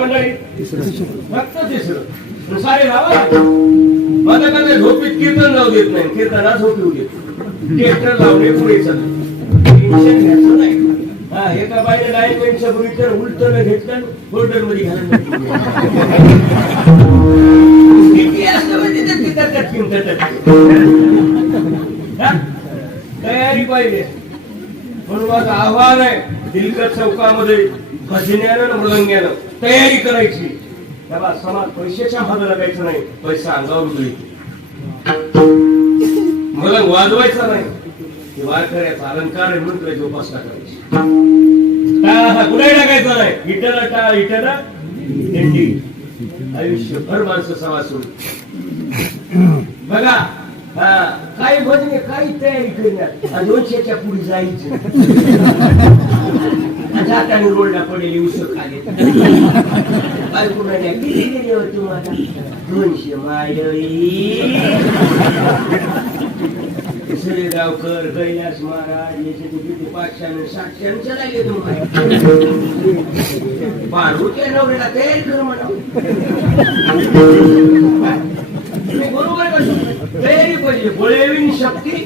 मंडळी फक्त तिसरं सारे लावा माझा काय झोपीत कीर्तन जाऊ देत नाही कीर्तना झोपी देत टेस्टर लावणे पुढे चालले टेन्शन घ्यायचं नाही एका बाईने डायपेंटच्या बुरीचं उलटं घेतलं गोल्डन मध्ये घालून किती असतं म्हणजे तयारी पाहिजे म्हणून माझं आव्हान आहे दिलकत चौकामध्ये भजन्यानं मृदंग्यानं तयारी करायची त्याला समाज पैशाच्या मागे लागायचं नाही पैसा अंगावर मिळतो मृदंग वाजवायचा नाही वारकऱ्याचा अलंकार आहे म्हणून त्याची उपासना करायची कुठे टाकायचं नाही इटला दिंडी आयुष्यभर माणसं सभा सोडून बघा काही भजने काही तयारी करणार 200च्या पुढे जायचं जाताना रोडला पडेली उसळ खाली किती गेली होती तुम्हाला 200 गावकर कैलास महाराज याचे किती 500-700 चलायले तुम्हाला नवऱ्याला तयारी कर म्हणा बरोबर तयारी पाहिजे बोळेविन शक्ती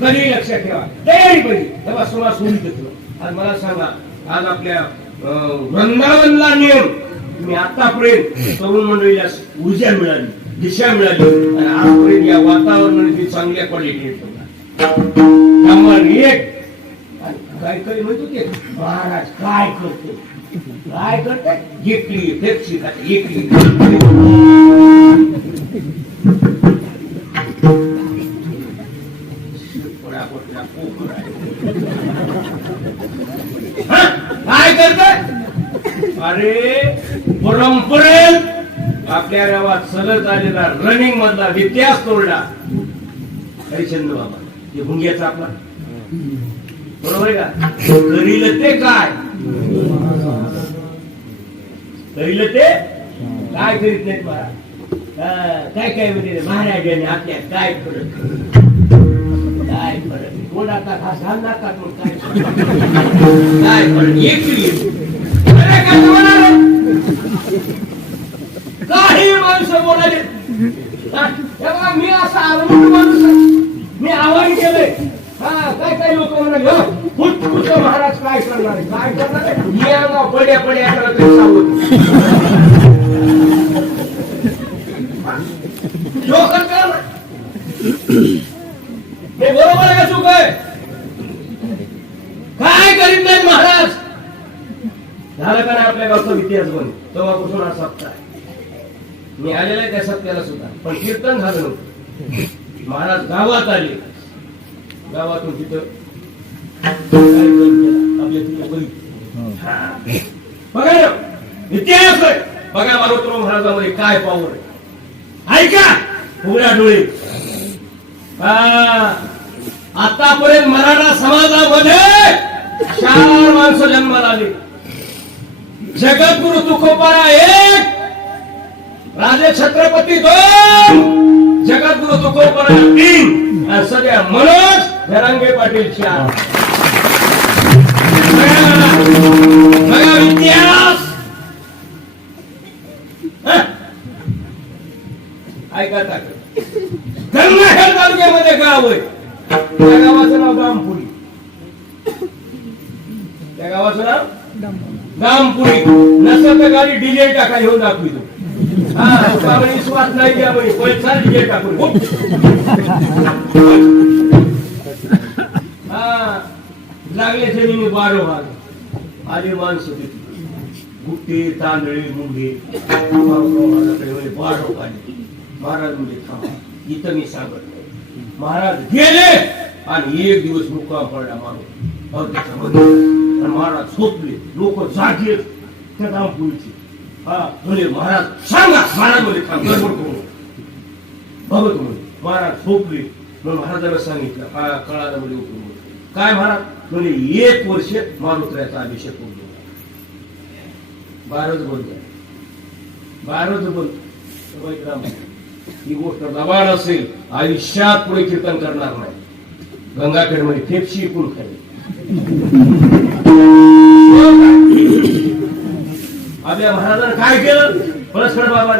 कधी लक्षात ठेवा तयारी पाहिजे तेव्हा सुरुवात सुरू घेतलं आज मला सांगा आज आपल्या वृंदावनला नियम तुम्ही आतापर्यंत तरुण मंडळीला ऊर्जा मिळाली दिशा मिळाली आणि आजपर्यंत या वातावरणाची चांगल्या क्वालिटी एक काय काही म्हणतो की महाराज काय करतो काय करतात एकली फेपशी खाते एकली काय करतात अरे परंपरेत आपल्या गावात सलग आलेला रनिंग मधला इतिहास तोडला हरिचंद्र बाबा हे भुंग्याचा आपला बरोबर आहे का करील ते काय करील ते काय करीत नाहीत मला काय काय म्हणजे महाराजांनी आपल्या काय फरक कोणाचा खास नाकात मग काय फरक एक काही माणसं बोलायचे तेव्हा मी असा आवडून माणूस मी आवाहन केलंय काय काय लोक म्हणाले खुद महाराज काय करणार काय करणार पड्या पड्या करत हे बरोबर आहे का चूक आहे काय करीत नाहीत महाराज झालं का नाही आपल्या गावचा इतिहास बन तेव्हापासून हा सप्ताह आहे मी आलेला आहे त्या सप्त्याला सुद्धा पण कीर्तन झालं नव्हतं महाराज गावात आले गावातून तिथं बघा इतिहास आहे बघा मारुती महाराजांमध्ये काय पावर आहे ऐका उघड्या डोळे आतापर्यंत मराठा समाजामध्ये 4 माणसं जन्माला आली जगद्गुरु तुकोबारा 1 राजे छत्रपती 2 जगद्गुरु तुकोबारा 3 आणि सध्या मनोज जरांगे पाटील 4 बघा इतिहास ऐका गंगाखेड तालुक्यामध्ये गाव आहे त्या गावाचं नाव गामपुरी त्या गावाचं नाव गामपुरी नसेल तर गाडी डिझेल टाका घेऊन दाखवितो विश्वास नाही द्या पैसा डिझेल टाकून लागले जमिनी 12 भाग आली माणसं गुट्टे तांदळे मुंगे 12 पाणी महाराज म्हणजे थांबा इथं मी सांगत नाही महाराज गेले आणि एक दिवस मुक्काम पडला मारून महाराज झोपले लोक जागे त्या गावपुरीचे म्हणजे महाराज सांगा महाराज मध्ये थांब गडबड करू बघत म्हणे महाराज झोपले मग महाराजांना सांगितलं कळाला मध्ये उठून काय महाराज म्हणजे 1 वर्ष मारुत्र्याचा अभिषेक होतो 12च बोल ही गोष्ट दबाण असेल आयुष्यात पुढे कीर्तन करणार नाही गंगाखेड मध्ये फेपशी इकून खाली काय केलं परस्पर बाबा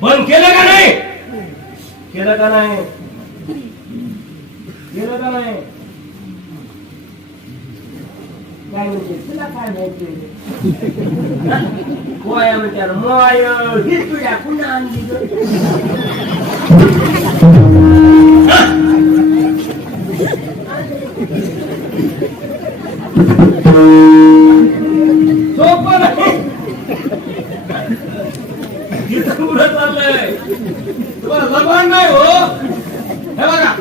बंद केलं का नाही केलं का नाही केलं का नाही काय म्हणते तुला काय माहिती मोया म्हणते मोय ही तुझ्या पुन्हा आणली सोपं नाही इथं पुढं चाललंय तुम्हाला लबान नाही हो हे बघा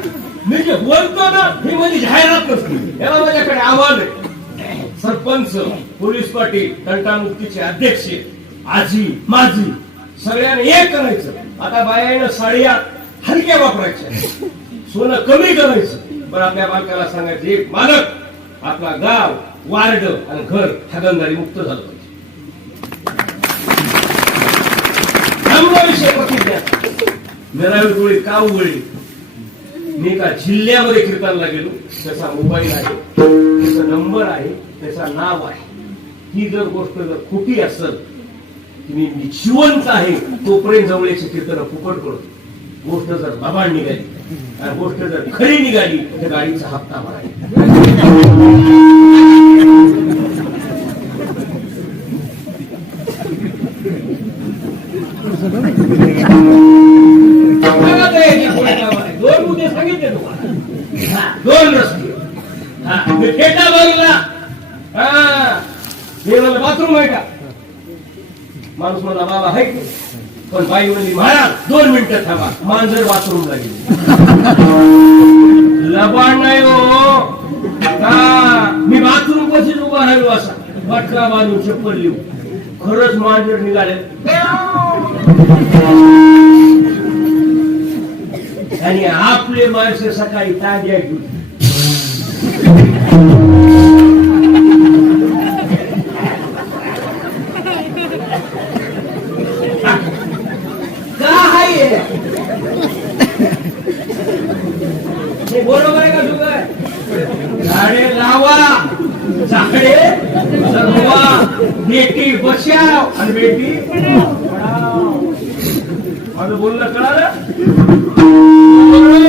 मी जे बोलतो ना ही माझी जाहिरात नसते हे माझ्याकडे आव्हान आहे सरपंच पोलीस पाटील तंटामुक्तीचे अध्यक्ष आजी माझी सगळ्यांनी एक करायचं आता बायानं साड्या हलक्या वापरायच्या सोनं कमी करायचं पण आपल्या बालकाला सांगायचं एक मालक आपला गाव वार्ड आणि घर हागणदारी मुक्त झालं पाहिजे विषय बघितल्या मेरावी डोळे का उघडली मी एका जिल्ह्यामध्ये कीर्तनला गेलो त्याचा मोबाईल आहे त्याचा नंबर आहे त्याचा नाव आहे ही जर गोष्ट जर खोटी असेल की मी जिवंत आहे तोपर्यंत जवळचे कीर्तन फुकट करतो गोष्ट जर बाबाड निघाली आणि गोष्ट जर खरी निघाली तर गाडीचा हप्ता भरायचा दोन मुद्दे सांगितले तुम्हाला दोन रस्ते खेटा बाजूला बाथरूम आहे का माणूस मला बाबा आहे पण बाई म्हणली महाराज 2 मिनिटं थांबा मांजर बाथरूमला गेली लबाड नाही हो मी बाथरूम पाशीच उभा राहिलो असा पटका बांधून चप्पल लिहू खरंच मांजर निघाले आणि आपले माणसं सकाळी तांग्या घेऊन बरोबर आहे का तुझं झाडे लावा झाडे जगवा बेटी बचाव आणि बेटी पढाव माझं बोलणं कळालं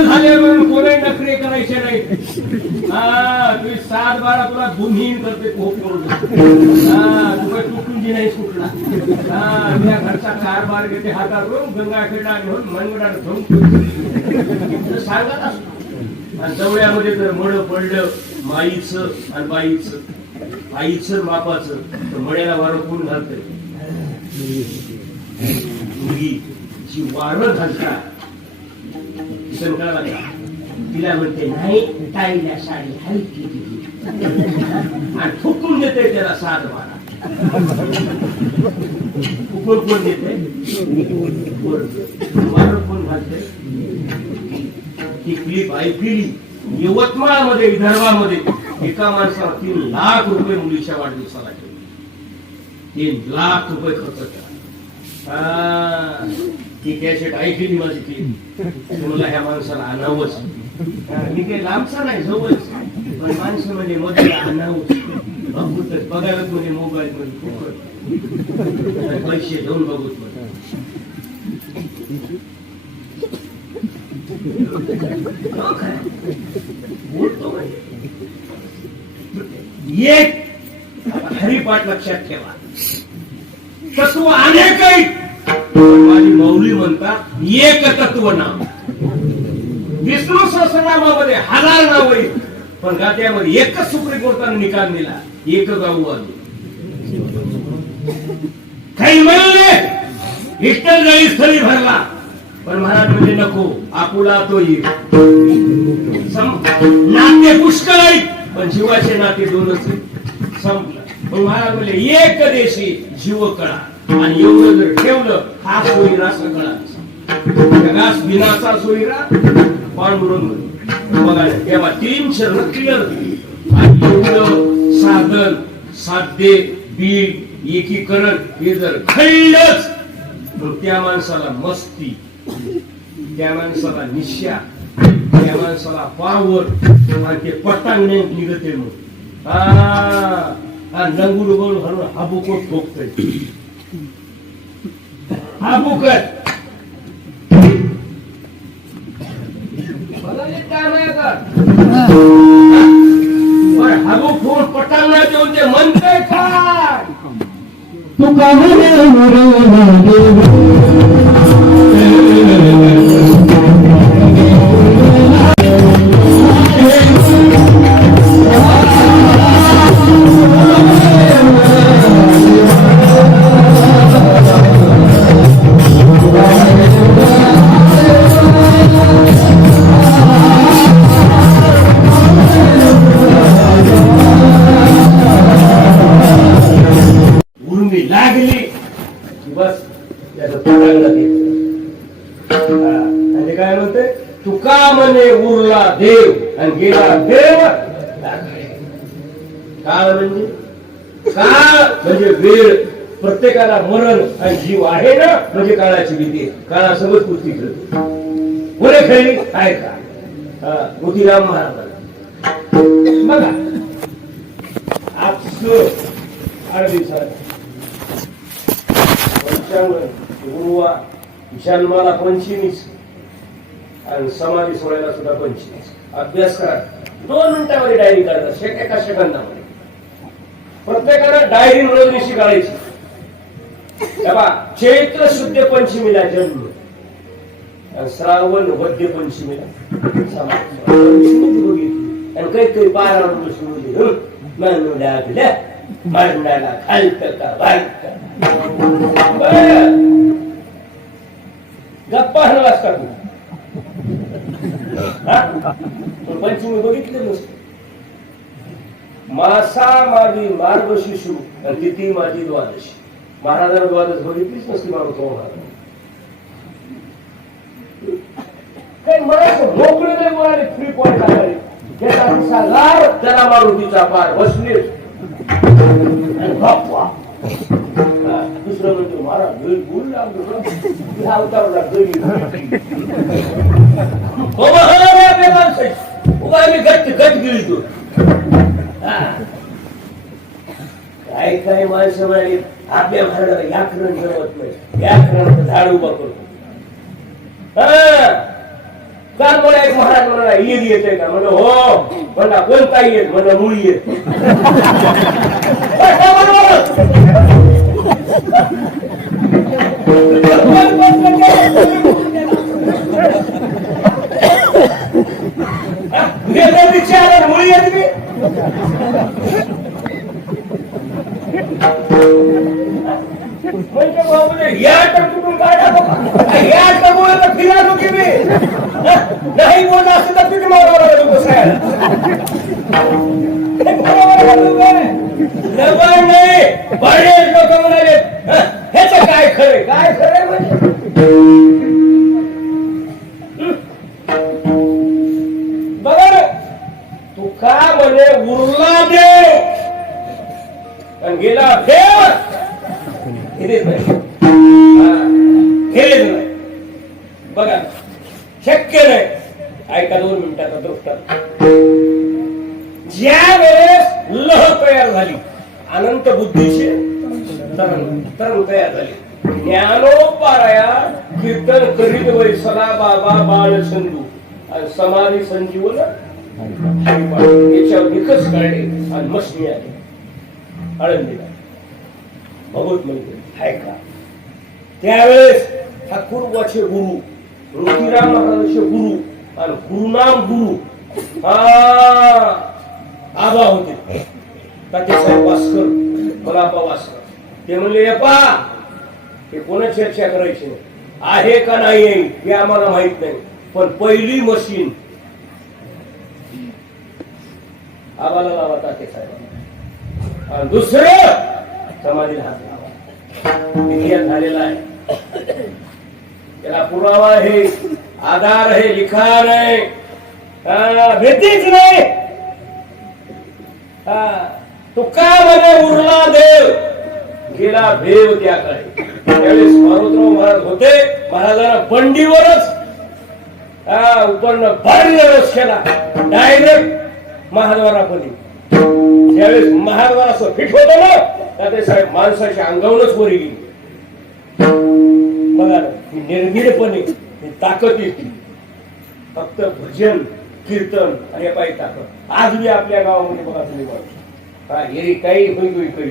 झाले म्हणून कोणी नखरे करायचे नाही तुम्ही 7-12 तुला गुन्हीन करते खूप करून तुला तुटून जी नाही सुटला तुझ्या घरचा कारभार घेते हातातून गंगाखेडा घेऊन मनगडा घेऊन सांगत असतो आणि जवळ्यामध्ये जर मळ पडलं माईचं आणि बाईचं आईचं बापाचं तर मळ्याला वारं कोण घालतंय मुलगी जी वारं घालतात तिला म्हणते नाही ताईला साडी हलकी आणि फुकून देते त्याला 7-12 फुकून कोण देते वारं कोण घालते ही क्लिप ऐकली यवतमाळमध्ये विदर्भामध्ये एका माणसाला 3 लाख रुपये मुलीच्या वाढदिवसाला केले 3 लाख रुपये खर्च केला ती कॅसेट ऐकली माझी क्लिप मला ह्या माणसाला आणावंच मी काही लांबचा नाही जवळच पण माणसं म्हणजे मध्ये आणावंच बघायला म्हणजे मोबाईल मध्ये पैसे घेऊन बघूच एक हरिपाठ लक्षात ठेवा तत्व अनेक माझी मौली म्हणतात एक तत्व नाव विष्णू सहस्रनामामध्ये 1000 नाव आहे पण गात्यामध्ये एकच सुप्रीम कोर्टाने निकाल दिला एक गाऊ आलो काही म्हणले विठ्ठल जळी स्थळी भरला पण महाराज म्हणजे नको आपुला तो नाते पुष्कळ आहेत पण जीवाचे नाते 2च संपलं पण महाराज म्हणजे एक देशी जीव कळा आणि एवढं जर ठेवलं हा सोयीरा सगळा घास बिनाचा सोयीरा पांडुरंग बघा तेव्हा 3 शरण क्लिअर आणि एवढं साधन साध्य बीड एकीकरण हे जर खळलंच तर त्या माणसाला मस्ती त्या माणसाला निश्या त्या माणसाला पावर आणि ते पटांगणे निघते मग नंगूड बोलून हाबुकोट ठोकतय हा बुकत काय नाही का हाबू फूल पटांगणा देऊन ते म्हणतंय काय तुका उर्मी लागली बस त्याचं पटांगणा देत आणि काय म्हणते तुका म्हणे उरला देव आणि गेला देव काळ म्हणजे काळ म्हणजे वेळ प्रत्येकाला मरण आणि जीव आहे ना म्हणजे काळाची भीती काळासोबत कुस्ती खेळतो कोणी खेळली काय का मोतीराम महाराज बघा आज 8 दिवसात गुरुवार जन्माला 25 आणि समाधी सोडायला सुद्धा 25 अभ्यास करा 2 मिनिटांमध्ये डायरी काढतात एका सेकंदामध्ये प्रत्येकाला डायरी रोजनिशी काढायची तेव्हा चैत्र शुद्ध पंचमीला जन्म श्रावण वद्य पंचमीला पंचमी बघितली आणि काही पारा म्हणून लागल्या मांडाला खालत का बारीक गप्पा हरलास का तू पंचमी बघितले नसते मासा माझी मार्गशीर्ष आणि तिथी माझी द्वादशी महाराजांना द्वादश बघितलीच नसती महाराज काही म्हणायचं मोकळे नाही म्हणाले फ्री पॉईंट आले त्याला मारुतीचा पार बसले दुसरं म्हणतो महाराज बोल अवतारला आम्ही गट गेली तो काही काही माणसं म्हणाली आपल्या महाराजाला व्याकरण जमत नाही व्याकरणाचं झाड उभा करतो काल मला एक महाराज म्हणाला ईद येते का म्हणलं हो म्हणला कोणता येत म्हणलं मुळी येत विचार मुळी येत मी म्हणजे बाबूने या तर कुठून काढा या तर बोलत फिरायला की मी नाही बोलला असं तर तिथे मारावं नाही बरेच लोक म्हणाले ह्याच काय खरंय काय खरंय म्हणजे बघा तू का म्हणे उरला देव आणि गेला देव हेच नाही बघा शक्य नाही ऐका 2 मिनिटाचा दृष्टांत ज्या वेळेस लह तयार झाली अनंत बुद्धीची तरुण तयार झाली ज्ञानोपाराया कीर्तन करीत वैसला बाबा बाळ संधू आणि समाधी संजीवन याच्यावर निकष काढले आणि मशनी आली आळंदीला भगवत मंदिर आहे का त्यावेळेस ठाकूरवाचे गुरु ऋषिराम महाराजांचे गुरु आणि गुरुनाम गुरु आबा होते तात्यासाहेब वास्कर मलापा वास्कर ते म्हणले पा हे कोणा चर्चा करायची नाही आहे का नाही हे आम्हाला माहित नाही पण पहिली मशीन आबाला लावा तात्यासाहेब आणि दुसरं समाधीला हात लावा इतिहास झालेला आहे त्याला पुरावा आहे आधार आहे लिखाण आहे भीतीच नाही तो का म्हणे उरला देव गेला देव त्याकडे त्यावेळेस मारुतराव महाराज होते महाराजांना बंडीवरच उपर्ण भारी रोष केला डायरेक्ट महाद्वारापदी ज्यावेळेस महाद्वार असं फिट होत ना त्या साहेब माणसाच्या अंगावरच वरी गेली बघा ना, ही निर्भीडपणे ही ताकद येते फक्त भजन कीर्तन आणि पायी ताकद. आज मी आपल्या गावामध्ये बघा तुम्ही बघा हे काही होई करी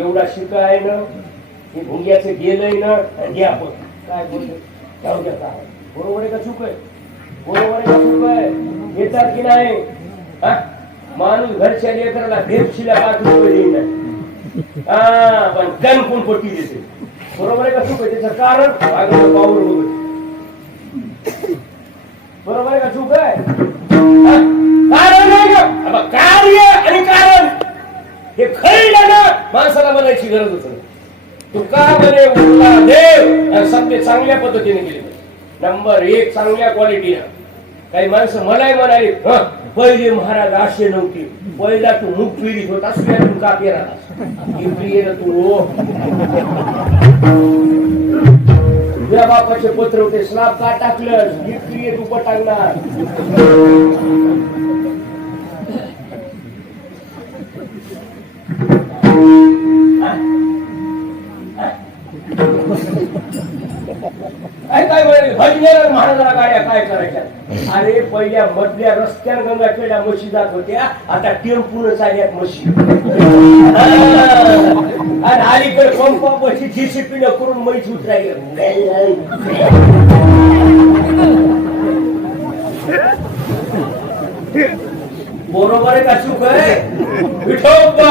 एवढा शिका आहे ना, हे भुंग्याचं गेलंय ना, आणि हे आपण काय बोलतो जाऊ द्या काय बरोबर आहे का चूक आहे? बरोबर आहे का चूक आहे? येतात की नाही? माणूस घरच्या लेकराला भेपशीला 5 रुपये देईल नाही, पण कण कोण पट्टी देते. बरोबर आहे का चूक आहे? त्याचं कारण पावर बघत. बरोबर आहे का चूक आहे? कारण नाही का कार्य आणि कारण हे खरं ना माणसाला बनायची गरजच नाही. तू का बरे उरला देव सत्य चांगल्या पद्धतीने केले. नंबर 1 चांगल्या क्वालिटीनं. काही माणसं मलाही म्हणाले पहिले महाराज असे नव्हते, पहिला तू मुख फिरीत होता तू का पेरा तू तुझ्या बापाचे पत्र होते स्लाब का टाकलं तू पटांगणार. काय महाराजाला गाड्या काय करायच्या? अरे पहिल्या मधल्या रस्त्यावर गंगाखेड्या म्हशी जात होत्या, आता टेम्पून चालल्यात म्हशी. आणि अलीकडे पंपापाशी जीसीपीनं करून म्हैस उतरायला. बरोबर आहे का चूक आहे? विठोबा